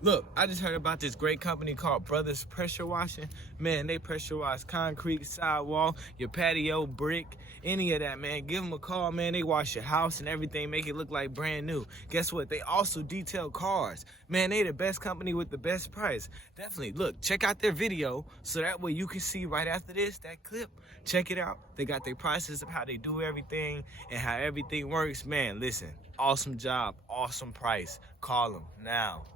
Look, I just heard about this great company called Brothers Pressure Washing. Man, they pressure wash concrete, sidewall, your patio, brick, any of that, man. Give them a call, man. They wash your house and everything, make it look like brand new. Guess what? They also detail cars. Man, they the best company with the best price. Definitely, look, check out their video so that way you can see right after this, that clip. Check it out. They got their prices of how they do everything and how everything works. Man, listen, awesome job, awesome price. Call them now.